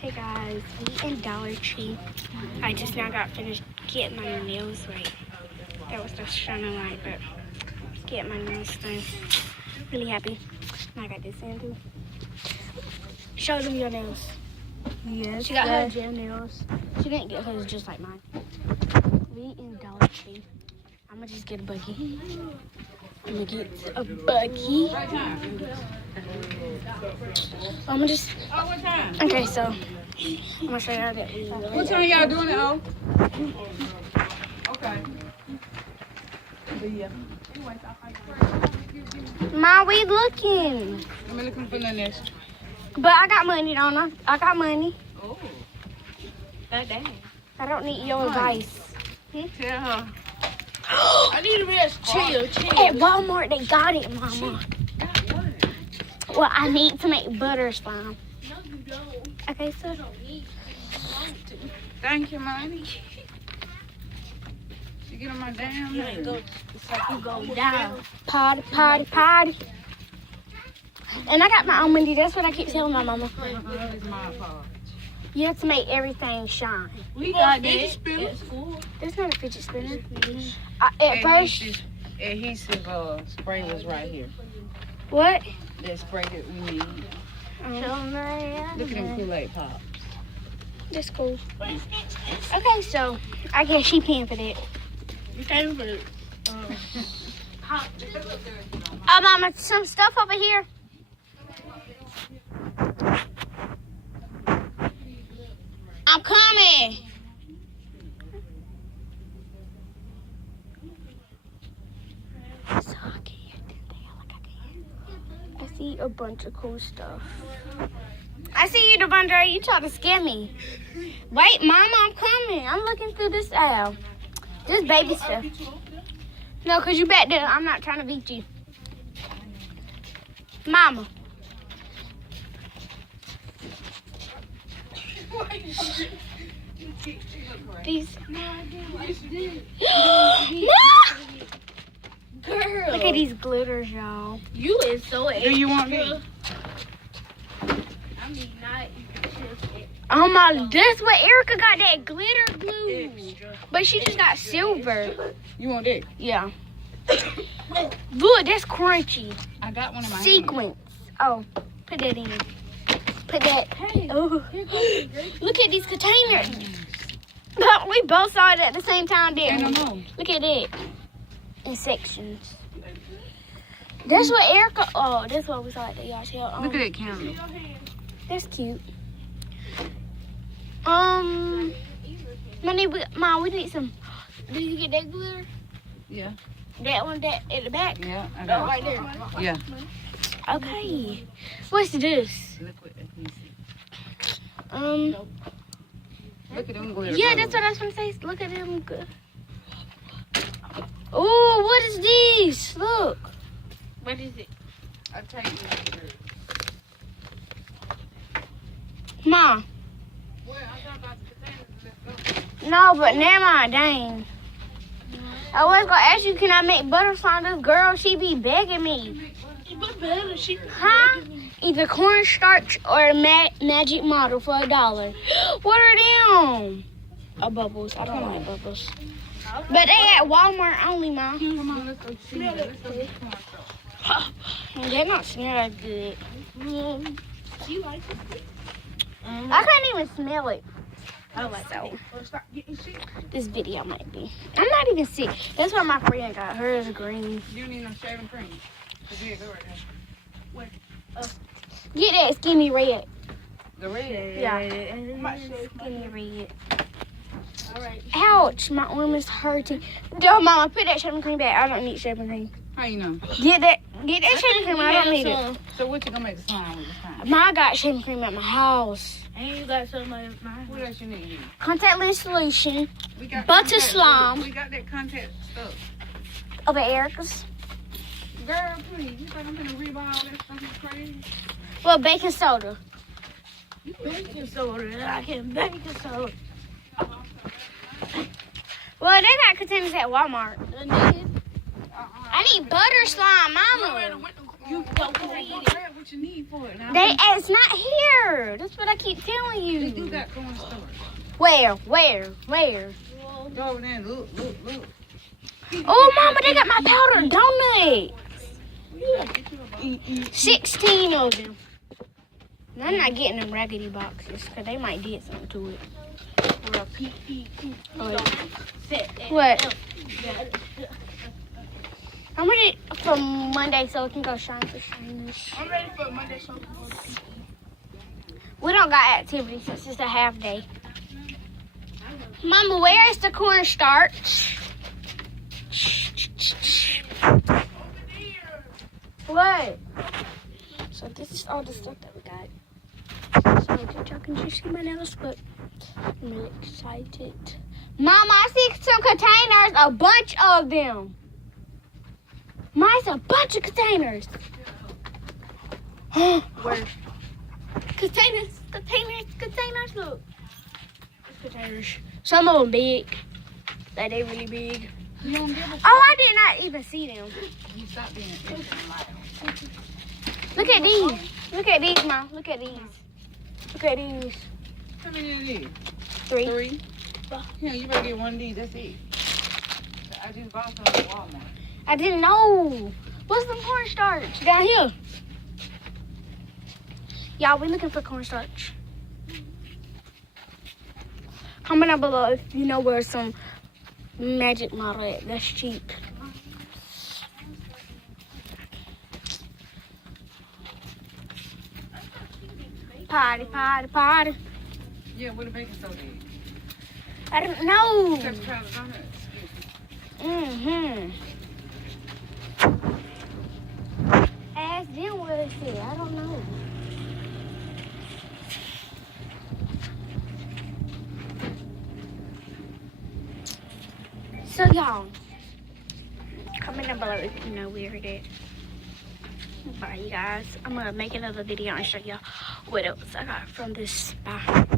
Hey guys, we in Dollar Tree. I just now got finished getting my nails right. That was the shining light, but getting my nails done. Really happy. And I got this in too. Show them your nails. Yes. She got her gel nails. She didn't get hers just like mine. We in Dollar Tree. I'm gonna just get a buggy. I'm gonna get a buggy. I'm gonna just. Oh, what time? Okay, so I'm gonna show y'all that we. What time y'all doing it, oh? Okay. Mom, we looking. I'm looking for nothing else. But I got money, don't I? I got money. Oh. God damn. I don't need your advice. Tell her. I need a rest. Chill. At Walmart, they got it, Mama. Well, I need to make butter slime. No, you don't. Okay, so. Thank you, Money. You get on my damn nerves. It's like you go down. Party. And I got my own money. That's what I keep telling my mama. It's my fault. You have to make everything shine. We got fidget spinner. There's not a fidget spinner. At first. Adhesive spray was right here. What? That spray that we need. Look at them Kool-Aid pops. That's cool. Okay, so I guess she paying for that. You paying for it? Oh, Mama, some stuff over here. I'm coming. So I can't do that like I can. I see a bunch of cool stuff. I see you, Devondre. You trying to scare me. Wait, Mama, I'm coming. I'm looking through this aisle. Just baby stuff. No, because you back there. I'm not trying to beat you. Mama. These. Girl. Look at these glitters, y'all. You is so Do you want this? I mean, not Oh my, that's what Erica got, that glitter glue. Extra. But she just got silver. You want that? Yeah. Look, that's crunchy. I got one in my hand. Sequence. Oh, put that in. Put that. Oh. Look at these containers. But we both saw it at the same time, didn't we? Ain't no more. Look at it. In sections. That's what Erica. Oh, that's what we saw at the yard sale. Look at that candle. That's cute. Mom, we need some. Did you get that glitter? Yeah. That one, that at the back. Yeah, I Oh, got right there. it. Yeah. Okay. What's this? Liquid adhesive. Look at them glitter. Yeah, that's what I was gonna say. Look at them. Oh, what is this? Look. What is it? I'll tell you. Mom. Well, I thought about the potatoes. Let's go. No, but never mind. Dang. I was gonna ask you, can I make butter slime? This girl, she be begging me. Huh? Either cornstarch or magic model for $1. What are them? Bubbles. I don't like bubbles. But they at Walmart only, Mom. Come on, let's go see. Let's go get corn. They're not smell that good. You like it? I can't even smell it. I like So, Well, stop getting sick. this video might be. I'm not even sick. That's why my friend got hers green. You don't need no shaving cream. There you go right there. Get that skinny red. The red. Yeah. Skinny red. All right. Ouch, my arm is hurting. Yo, Mama, put that shaving cream back. I don't need shaving cream. How you know? Get that shaving cream. I don't need it. So what you gonna make the slime with this time? I got shaving cream at my house. And you got some of mine. What else you need? Contact lens solution We got Butter contact- slime. We got that contact stuff. over Erica's. Girl, please. You think I'm gonna read all that stuff? You crazy? Well, baking soda. Baking soda. I can baking soda. Well, they got containers at Walmart. The niggas. I need butter slime, Mama. You don't read it. what you need for it. Now, It's not here. That's what I keep telling you. they do got cornstarch. Where? Go over there and look. Oh, Mama, they got my powdered donuts. 16 of them. And I'm not getting them raggedy boxes because they might did something to it. What? I'm ready for Monday so we can go shine for shiners. I'm ready for Monday, so We don't got activities. It's just a half day. Mama, where is the cornstarch? What? So this is all the stuff that we got. So y'all can just see my nails, but I'm really excited. Mama, I see some containers, a bunch of them. Mine's a bunch of containers. where? Containers, look. Containers. Some of them big. Like they really big. You don't give a Oh, I did not even see them. You stop being extra loud. Look at these. Look at these, Mom. Look at these. Look at these. How many of these? 3. 3? Yeah, you better get one of these. That's it. I just bought some at Walmart. I didn't know. What's the cornstarch? Down here. Y'all, we looking for cornstarch. Comment down below if you know where some magic model at. That's cheap. Party. Yeah, what a baking soda is. I don't know. Just try the donuts. Ask them what it said. I don't know. So y'all, comment down below if you know where it is. Bye, you guys. I'm gonna make another video and show y'all what else I got from this spot.